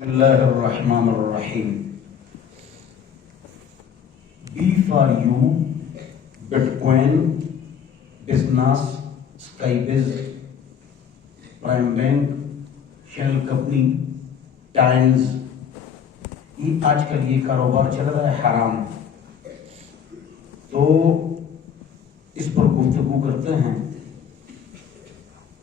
بسم اللہ الرحمن الرحیم. B for U, bitcoin, business, SkyBiz, prime bank, shell company, Times, یہ آج کل یہ کاروبار چل رہا ہے حرام. تو اس پر گفتگو کرتے ہیں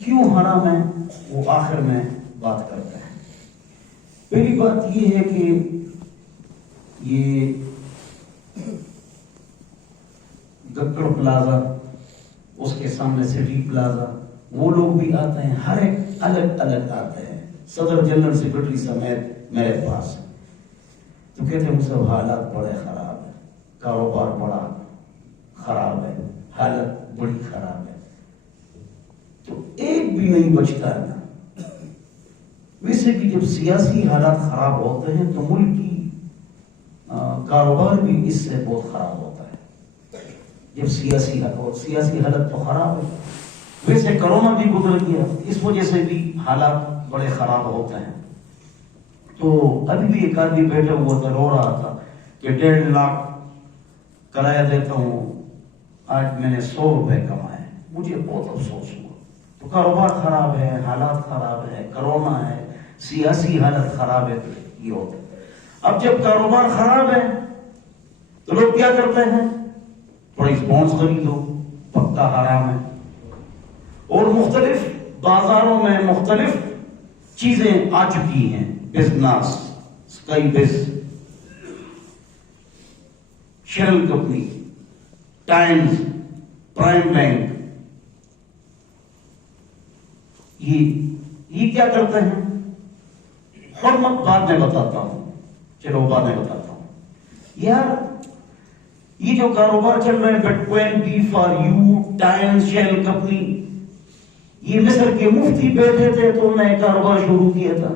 کیوں حرام ہے، وہ آخر میں بات کرتے ہیں. پہلی بات یہ ہے کہ یہ گکڑ پلازا، اس کے سامنے سٹی پلازا، وہ لوگ بھی آتے ہیں، ہر ایک الگ الگ آتے ہیں، صدر جنرل سیکرٹری سمیت میرے پاس. تو کہتے ہیں سب حالات بڑے خراب ہیں، کاروبار بڑا خراب ہے، حالت بڑی خراب ہے. تو ایک بھی نہیں بچتا ہے نا. ویسے بھی جب سیاسی حالات خراب ہوتے ہیں تو ملک کی کاروبار بھی اس سے بہت خراب ہوتا ہے. جب سیاسی حالت تو خراب ہے. ویسے کرونا بھی گزر گیا، اس وجہ سے بھی حالات بڑے خراب ہوتے ہیں. تو ابھی بھی ایک آدمی بیٹھا ہوا تھا، رو رہا تھا کہ 1.5 لاکھ کرایہ دیتا ہوں، آج میں نے 100 روپے کمائے. مجھے بہت افسوس ہوا. تو کاروبار خراب ہے، حالات خراب ہے، کرونا ہے، سیاسی حالت خراب ہے، یہ ہوتا ہے. اب جب کاروبار خراب ہے تو لوگ کیا کرتے ہیں؟ تھوڑی اسپونس خریدو، پکا حرام ہے. اور مختلف بازاروں میں مختلف چیزیں آ چکی ہیں، بزنس، اسکائی بز، shell company, Times, prime bank. یہ کیا کرتے ہیں؟ حرمت بعد میں بتاتا ہوں، چلو بعد میں بتاتا ہوں. یار یہ جو کاروبار چل رہے ہیں، bitcoin, B for you, times, shell company, یہ مصر کے مفتی بیٹھے تھے تو انہوں نے کاروبار شروع کیا تھا.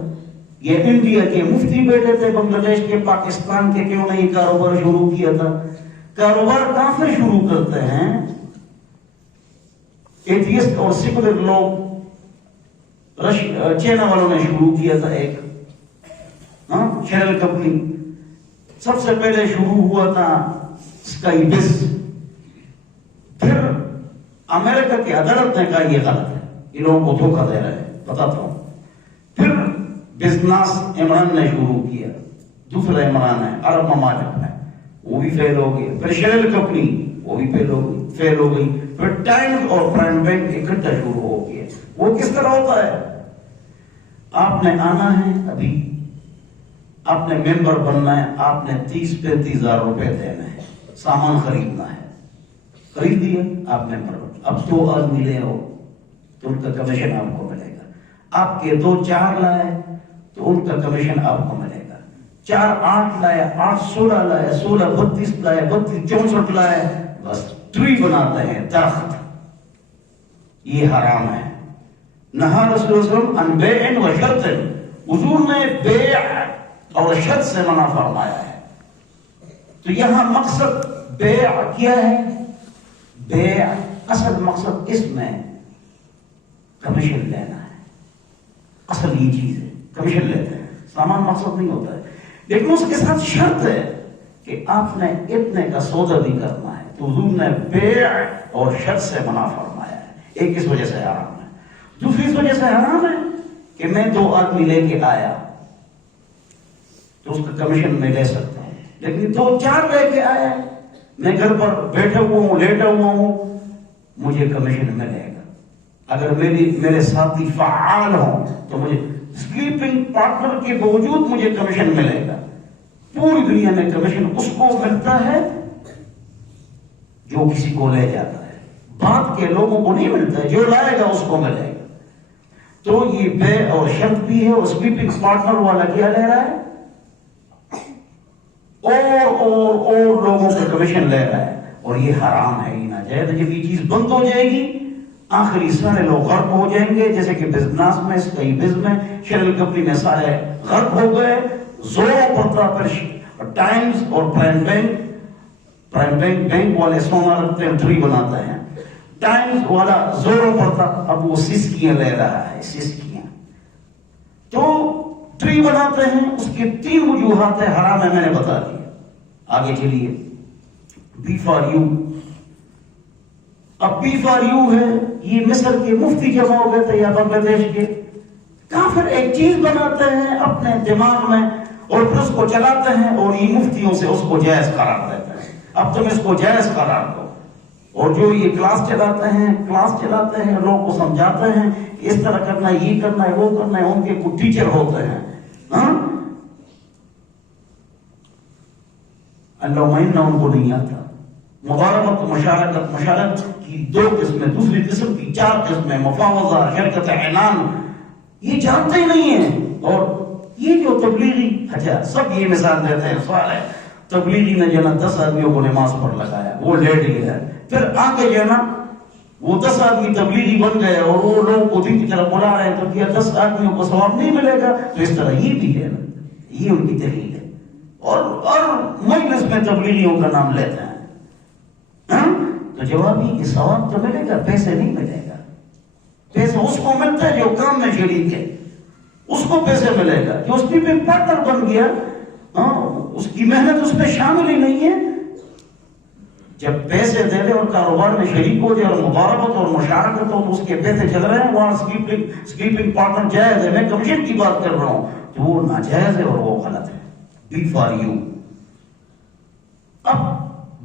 یہ انڈیا کے مفتی بیٹھے تھے، بنگلہ دیش کے، پاکستان کے، کیوں نے یہ کاروبار شروع کیا تھا. کاروبار کافر شروع کرتے ہیں، ایتھیسٹ اور سیکولر لوگ. چائنا والوں نے شروع کیا تھا ایک شیل کمپنی. سب سے پہلے شروع ہوا تھا اسکائی بز. پھر امریکہ کی عدالت نے کہا یہ غلط ہے، یہ لوگوں کو دھوکہ دے رہے ہیں، بتاتا ہوں. پھر بزنس عمران نے شروع کیا، دوسرا عمران ہے، عرب ممالک میں، وہ بھی فیل ہو گیا. پھر شیل کمپنی، وہ بھی فیل ہو گئی. پھر ٹائمز اور پرائم بینک اکٹھا شروع ہو گیا. وہ کس طرح ہوتا ہے؟ آپ نے آنا ہے، ابھی آپ نے ممبر بننا ہے، آپ نے 30-35 ہزار روپے دینے ہیں، سامان خریدنا ہے، خرید دیا، آپ ممبر بن. اب 2 آدمی لے آؤ تو ان کا کمیشن آپ کو ملے گا. آپ کے 2-4 لائے تو ان کا کمیشن آپ کو ملے گا. 4-8 لائے، 8-16 لائے، 16-32 لائے، 32-64 لائے، بس ٹری بناتے ہیں، درخت. یہ حرام ہے. نہا رسول اللہ صلی اللہ علیہ وسلم عن بیع و شرط، حضور نے بیع اور شرط سے منع فرمایا ہے. تو یہاں مقصد بیع کیا ہے؟ بیع اصل مقصد اس میں کمیشن لینا ہے. اصل یہ چیز ہے، کمیشن لیتے ہیں، سامان مقصد نہیں ہوتا ہے. لیکن اس کے ساتھ شرط ہے کہ آپ نے اتنے کا سودا بھی کرنا ہے. تو حضور نے بیع اور شرط سے منع فرمایا ہے. ایک اس وجہ سے حرام ہے. دوسری اس وجہ سے حرام ہے کہ میں 2 آدمی لے کے آیا تو اس کا کمیشن میں لے سکتا ہوں، لیکن 2-4 لے کے آیا، میں گھر پر بیٹھا ہوا ہوں، لیٹا ہوا ہوں، مجھے کمیشن ملے گا. اگر میرے ساتھی فعال ہوں تو مجھے سلیپنگ پارٹنر کے باوجود مجھے کمیشن ملے گا. پوری دنیا میں کمیشن اس کو ملتا ہے جو کسی کو لے جاتا ہے، بعد کے لوگوں کو نہیں ملتا ہے، جو لائے گا اس کو ملے گا. تو یہ بے اور شرط بھی ہے. اور سلیپنگ پارٹنر والا کیا لے رہا ہے؟ اور لوگوں کا کمیشن لے رہا ہے. اور یہ حرام ہے، یہ ناجائز. جب یہ چیز بند ہو جائے گی، آخری سارے لوگ غرق ہو جائیں گے. جیسے کہ بزنس میں، اسکائی بز میں، شیل کمپنی میں سارے غرق ہو گئے. زور پڑتا پھر ٹائمز اور پرائم بینک والے سونا رکھتے ہیں، ٹری بناتے ہیں. ٹائمز والا زوروں پڑتا، اب وہ سسکیاں لے رہا ہے، سسکیاں. تو ٹری بناتے ہیں، اس کے 3 وجوہات ہے حرام ہے، میں نے بتا دی. آگے چلیے. B for you. اب بی فار یو ہے، یہ مصر کے مفتی جمع ہو گئے تھے یا بنگلہ دیش کے. کافر ایک چیز بناتے ہیں اپنے دماغ میں اور پھر اس کو چلاتے ہیں اور یہ مفتیوں سے اس کو جائز قرار دیتے ہیں. اب تم اس کو جائز قرار دو. اور جو یہ کلاس چلاتے ہیں لوگ کو سمجھاتے ہیں کہ اس طرح کرنا ہے، یہ کرنا ہے، وہ کرنا ہے. ان کے کچھ ٹیچر ہوتے ہیں. اللہ معینہ ان کو نہیں آتا. مضاربت مشارکت کی 2 قسمیں، دوسری قسم کی 4 قسمیں، مفاوضہ، شرکت اعلان، یہ جانتے ہی نہیں ہیں. اور یہ جو تبلیغی سب یہ مثال دیتے ہیں. سوال ہے تبلیغی نے جو نا 10 آدمیوں کو نماز پر لگایا، وہ لیڈی ہے. پھر آگے جو نا وہ 10 آدمی تبلیغی بن گئے اور وہ لوگوں کو دین کی طرف بلا رہے ہیں، تو کیا 10 آدمیوں کو ثواب نہیں ملے گا؟ تو اس طرح یہ بھی ہے نا، یہ ان کی دلیل ہے. اور مجلس میں تبلیغیوں کا نام لیتے ہیں. تو جواب یہ کہ ثواب تو ملے گا، پیسے نہیں ملے گا. پیسہ اس کو ملتا ہے جو کام میں شریک ہے، اس کو پیسے ملے گا. جو اس کی بھی پارٹنر بن گیا، اس کی محنت اس میں شامل ہی نہیں ہے. جب پیسے دے دے اور کاروبار میں شریک ہو جائے اور مضاربت اور مشارکت ہو تو اس کے پیسے چل رہے ہیں، وہاں سلیپنگ پارٹنر جائز ہے. میں کمیشن کی بات کر رہا ہوں، تو وہ ناجائز ہے اور وہ غلط ہے. B for you. اب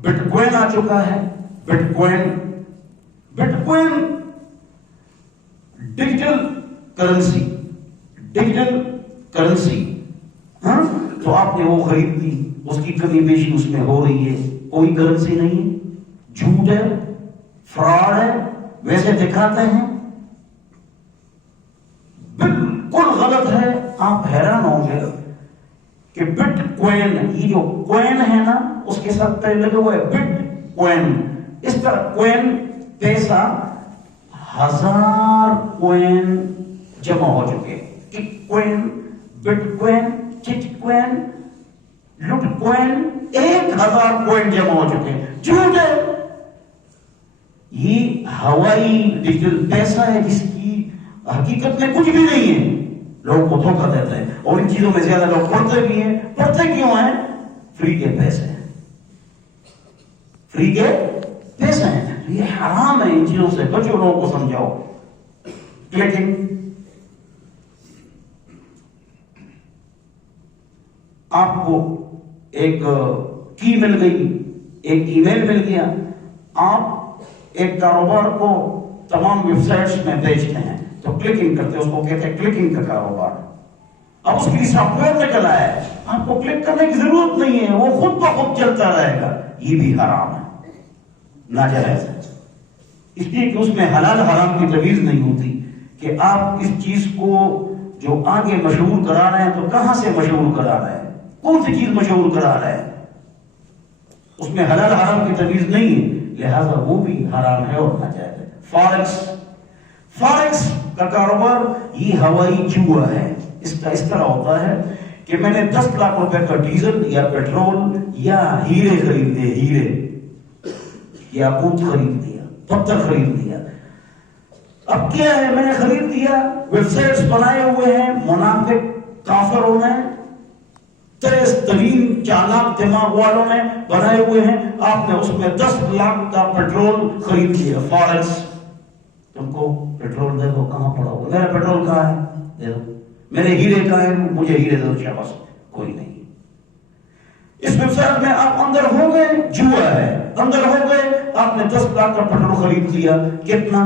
بٹ کوائن آ چکا ہے. Bitcoin digital currency. تو آپ نے وہ خرید لی، اس کی کمی بیشی اس میں ہو رہی ہے، کوئی کرنسی نہیں ہے، جھوٹ ہے، فراڈ ہے، ویسے دکھاتے ہیں، بالکل غلط ہے. آپ حیران ہوں گے کہ بٹ کوائن، یہ جو کوائن ہے نا اس کے ساتھ پہلے لگے ہوئے بٹ کوائن. اس طرح کوائن پیسہ 1000 کوائن جمع ہو چکے. Kickcoin, bitcoin, chit coin, litecoin, 1000 coin جمع ہو چکے. جھوٹ ہے. یہ ہوائی ڈیجیٹل پیسہ ہے جس کی حقیقت میں کچھ بھی نہیں ہے. لوگوں کو دھوکہ دیتے ہیں اور ان چیزوں میں زیادہ لوگ پڑھتے بھی ہیں. پڑھتے کیوں ہیں؟ فری کے پیسے ہیں، فری کے پیسے ہیں. یہ حرام ہے. ان چیزوں سے بچو، لوگوں کو سمجھاؤ. لیکن آپ کو ایک کی مل گئی، ایک ای میل مل گیا، آپ ایک کاروبار کو تمام ویب سائٹس میں بیچتے ہیں تو کلکنگ کرتے ہیں، اس کو کہتے ہیں کلکنگ کا کاروبار. اب اس کے لیے سافٹ ویئر نکل آیا ہے، آپ کو کلک کرنے کی ضرورت نہیں ہے، وہ خود بخود چلتا رہے گا. یہ بھی حرام ہے، ناجائز ہے. اس لیے کہ اس میں حلال حرام کی تمیز نہیں ہوتی کہ آپ اس چیز کو جو آگے مشہور کرا رہے ہیں تو کہاں سے مشہور کرا رہے ہیں، کون سی چیز مشہور کرا رہے ہیں. اس میں حلال حرام کی تمیز نہیں ہے، لہذا وہ بھی حرام ہے اور ناجائز ہے. فارکس کا کاروبار یہ ہوائی جوا ہے. اس کا اس طرح ہوتا ہے کہ میں نے 10 لاکھ روپے کا ڈیزل یا پیٹرول یا ہیرے خرید لیے، ہیرے یا یاقوت خرید لیا، پتھر خرید لیا. اب کیا ہے، میں نے خرید لیا، ویب سائٹس بنائے ہوئے ہیں منافق کافروں نے، تیز ترین چالاک دماغ والوں نے بنائے ہوئے ہیں. آپ نے اس میں 10 لاکھ کا پیٹرول خرید لیا. فارکس، تم کو پیٹرول دے دو، کہاں پڑا ہوا، میرا پیٹرول کہاں ہے، دے دو. میرے ہیرے کہاں ہیں، مجھے ہیرے دے دو. شاباش، کوئی نہیں. اس ویب سائٹ میں آپ اندر ہو گئے، جوا ہے، اندر ہو گئے، آپ نے 10 لاکھ کا پیٹرول خرید لیا. کتنا؟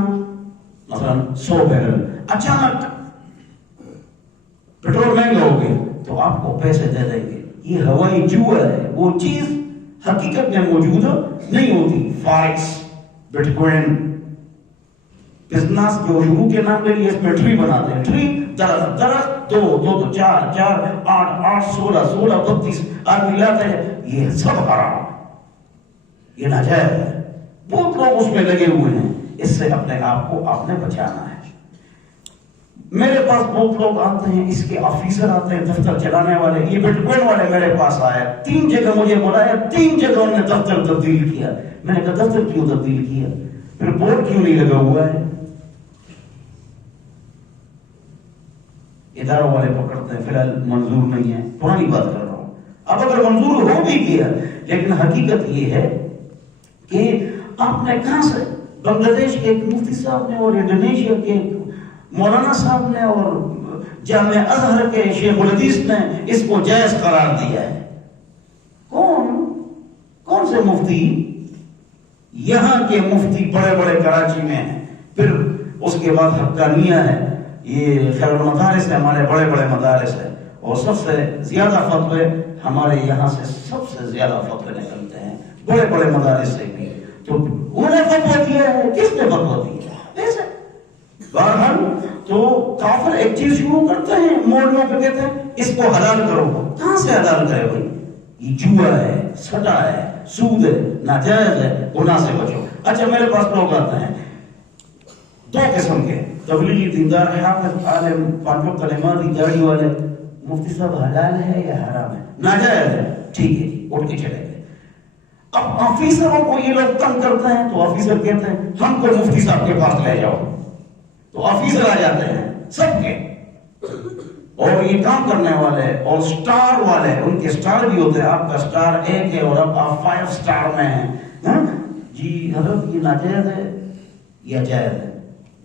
مثلا 100 بیرل. اچانک پیٹرول مہنگا ہو گیا تو آپ کو پیسے دے دیں گے. یہ ہوائی جوا ہے، وہ چیز حقیقت میں موجود نہیں ہوتی. فارکس، بٹ کوائن، بزنس جو شروع کے نام لے لیے، اس میں ٹری بناتے ہیں. ٹری درخت 2 4 4 8 8 16 16 32 آدمی لاتے ہیں. یہ سب حرام، یہ ناجائز ہے. بہت لوگ اس میں لگے ہوئے ہیں. اس سے اپنے آپ کو آپ نے بچانا ہے. میرے پاس بہت لوگ آتے ہیں، اس کے آفیسر آتے ہیں، دفتر چلانے والے. یہ بٹ کوائن والے میرے پاس آئے، 3 جگہ مجھے بلایا، 3 جگہ انہوں نے دفتر تبدیل کیا. میں نے کہا دفتر کیوں تبدیل کیا، پھر بورڈ کیوں نہیں لگا ہوا ہے. اداروں والے پکڑتے ہیں، فی الحال منظور نہیں ہے، پرانی بات کر رہا ہوں۔ اب اگر منظور ہو بھی گیا، لیکن حقیقت یہ ہے کہ آپ نے کہاں سے، بنگلہ دیش کے ایک مفتی صاحب نے اور انڈونیشیا کے مولانا صاحب نے اور جامعہ ازہر کے شیخ الحدیث نے اس کو جائز قرار دیا ہے۔ کون سے مفتی؟ یہاں کے مفتی بڑے بڑے کراچی میں ہیں، پھر اس کے بعد حقانیہ ہے، یہ خیر المدارس ہے، ہمارے بڑے بڑے مدارس ہیں، اور سب سے زیادہ فتوے ہمارے یہاں سے، سب سے زیادہ فتوے نکلتے ہیں بڑے بڑے مدارس سے بھی۔ تو انہوں نے فتویٰ دیا ہے، کس نے فتویٰ دیا ہے؟ ایسے بہرحال تو کافر ایک چیز شروع کرتے ہیں، مولویوں پہ کہتے ہیں اس کو حلال کرو۔ کہاں سے حلال کرے بھائی؟ یہ جوا ہے، سٹا ہے، سود ہے، ناجائز ہے، گناہ سے بچو۔ اچھا میرے پاس لوگ آتے ہیں دو قسم کے، تبلیغی دیندار، حافظ، عالم، پانچوں کلمات کی داڑھی والے، مفتی صاحب حلال ہے یا حرام ہے؟ ناجائز ہے، ٹھیک ہے جی، اٹھ کے چلے گئے۔ اب آفیسروں کو یہ لوگ تنگ کرتے ہیں تو آفیسر کہتے ہیں ہم کو مفتی صاحب کے پاس لے جاؤ، تو آفیسر آ جاتے ہیں سب کے، اور یہ کام کرنے والے اور سٹار والے، ان کے سٹار بھی ہوتے ہیں، آپ کا سٹار ایک ہے اور اب آپ 5 سٹار میں ہیں، جی حضرت یہ ناجائز ہے یا جائز ہے؟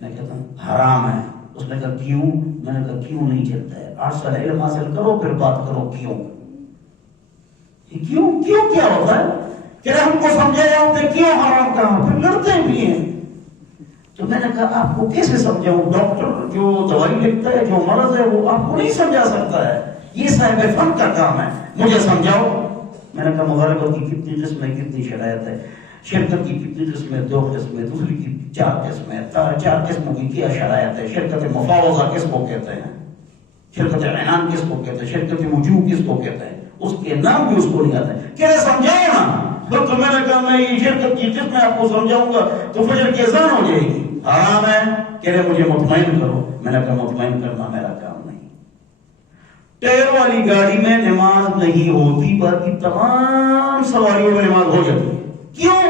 میں کہتا ہوں حرام ہے۔ اس نے کہا کیوں؟ میں نے کہا کیوں نہیں چلتا ہے، 8 سال علم حاصل کرو پھر بات کرو کیوں۔ کیوں کیا ہوتا ہے کہ ہم کو سمجھایا آپ نے کیوں حرام کہا، پھر لڑتے بھی ہیں۔ تو میں نے کہا آپ کو کیسے سمجھاؤں؟ ڈاکٹر جو دوائی لکھتا ہے، جو مرض ہے، وہ آپ کو نہیں سمجھا سکتا ہے، یہ صاحب فن کا کام ہے، مجھے سمجھاؤ۔ میں نے کہا مغالبت کی کتنی قسمیں، کتنی شرائط ہے، شرکت کی کتنی قسمیں، 2 قسمیں، دوسری کی 4 قسمیں، 4 قسموں کی کیا شرائط ہے، شرکت مفاوضہ کس کو کہتے ہیں، شرکت عنان کس کو کہتے ہیں، شرکت وجوہ کس کو کہتے ہیں، اس کے نام بھی اس کو نہیں آتے، کیا سمجھاؤ نا۔ تو میں نے کہا میں یہ شرکت کی قسمیں آپ کو سمجھاؤں گا تو فجر کی اذان ہو جائے گی، حرام ہے، کہہ رہے مجھے مطمئن کرو۔ میں نے کہا مطمئن کرنا میرا کام نہیں۔ ٹیر والی گاڑی میں نماز نہیں ہوتی، باقی تمام سواریوں میں نماز ہو جاتی ہے، کیوں؟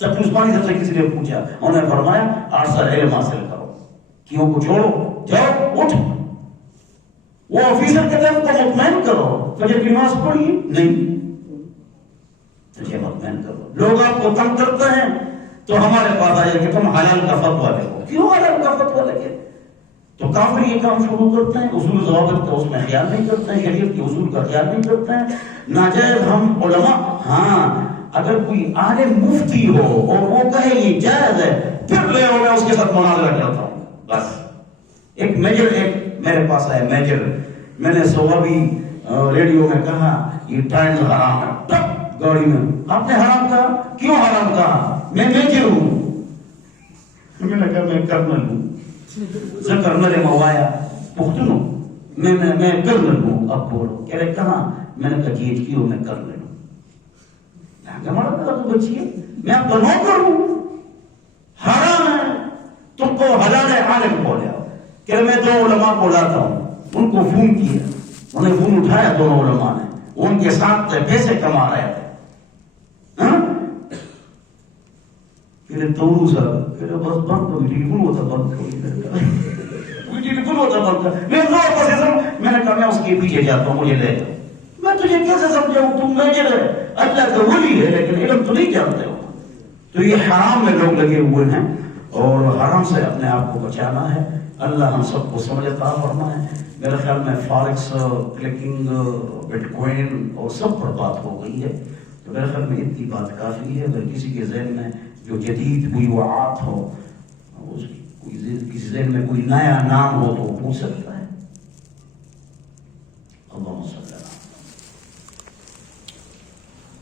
تب عثمانی صاحب سے کسی نے پوچھا، انہوں نے فرمایا 8 سال علم حاصل کرو، کیوں کو چھوڑو، جاؤ اٹھ۔ وہ آفیسر کہتے ہیں ان کو مطمئن کرو، فجر کی نماز پڑھیے، نہیں تجھے مطمئن کرو۔ لوگ آپ کو تنگ کرتے ہیں تو ہمارے پاس آئے کہ تم حلال کا فتویٰ لکھو، کیوں حلال کا فتویٰ لکھے؟ تو کافر یہ کام شروع کرتے ہیں، اصول ضوابط کا اس میں خیال نہیں کرتے ہیں، شریعت کے اصول کا خیال نہیں کرتے ہیں، ناجائز ہم علماء۔ ہاں اگر کوئی عالم مفتی ہو اور وہ کہے یہ جائز ہے، پھر لے میں اس کے ساتھ مناظرہ کرتا ہوں۔ بس ایک میجر، ایک میرے پاس آئے میجر، میں نے صبح بھی ریڈیو میں کہا یہ ٹرائنز حرام ہے، ٹپ گاڑی میں، آپ نے حرام کہا، کیوں حرام کہا؟ میں میجر ہوں۔ میں نے کہا میں کرنل ہوں، کرنل موایا پختنو، میں کرنل ہوں، اب بولو۔ کہہ رہے کہاں؟ میں نے کہا جیت کیوں، میں کرنل ہوں۔ ہمارا تو بچیے، میں آپ کا نوکر ہوں، حرام ہے، تم کو حلال عالم کو لے آؤ۔ کہ میں 2 علماء کو لاتا ہوں، ان کو فون کیا، انہیں فون اٹھایا، 2 علماء نے، ان کے ساتھ پیسے کما رہے تھے۔ کہ تو صاحب کہ بس بند کرو، ٹیلیفون ہوتا بند کرو، ٹیلیفون ہوتا بند کر۔ میں نے کہا میں اس کے پیچھے جاتا ہوں، مجھے لے جاؤ۔ میں تجھے کیسے سمجھاؤں، تم میجر ہے، اللہ کا ولی ہے، لیکن علم تو نہیں جانتے ہو۔ تو یہ حرام میں لوگ لگے ہوئے ہیں، اور حرام سے اپنے آپ کو بچانا ہے۔ اللہ ہم سب کو سمجھ عطا فرمائے۔ میرے خیال میں فارکس، کلکنگ، بٹ کوائن اور سب پر بات ہو گئی ہے، تو میرے خیال میں اتنی بات کافی ہے۔ اگر کسی کے ذہن میں جو جدید کوئی وعات ہو، کسی ذہن میں کوئی نیا نام ہو تو وہ پوچھ سکتا ہے۔ اللہم صلی اللہ علیہ وسلم۔